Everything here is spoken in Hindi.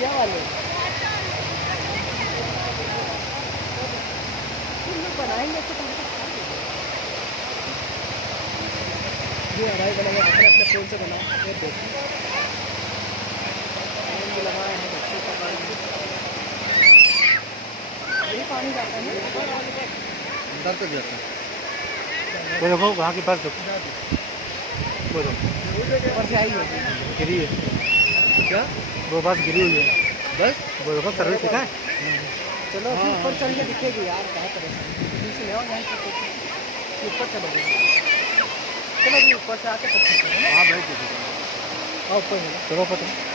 क्या वाले बनाएंगे तो ये हमारे बनाए अपने अपने फोन से बनाए ये देखो भी लगाए हैं बच्चे का यही पानी जाता है अंदर तक जाता है। वो देखो वहाँ की बस देखो, वो देखो ऊपर से आई होगी गिरी है, क्या वो बस गिरी हुई है, बस वो देखो सर्विस है। चलो अभी ऊपर चल के दिखेगी यार क्या परेशानी पीछे ले आओ यहाँ से ऊपर चलोगे चलो अभी ऊपर से आके तब हाँ बैठ आओ ऊपर चलो पता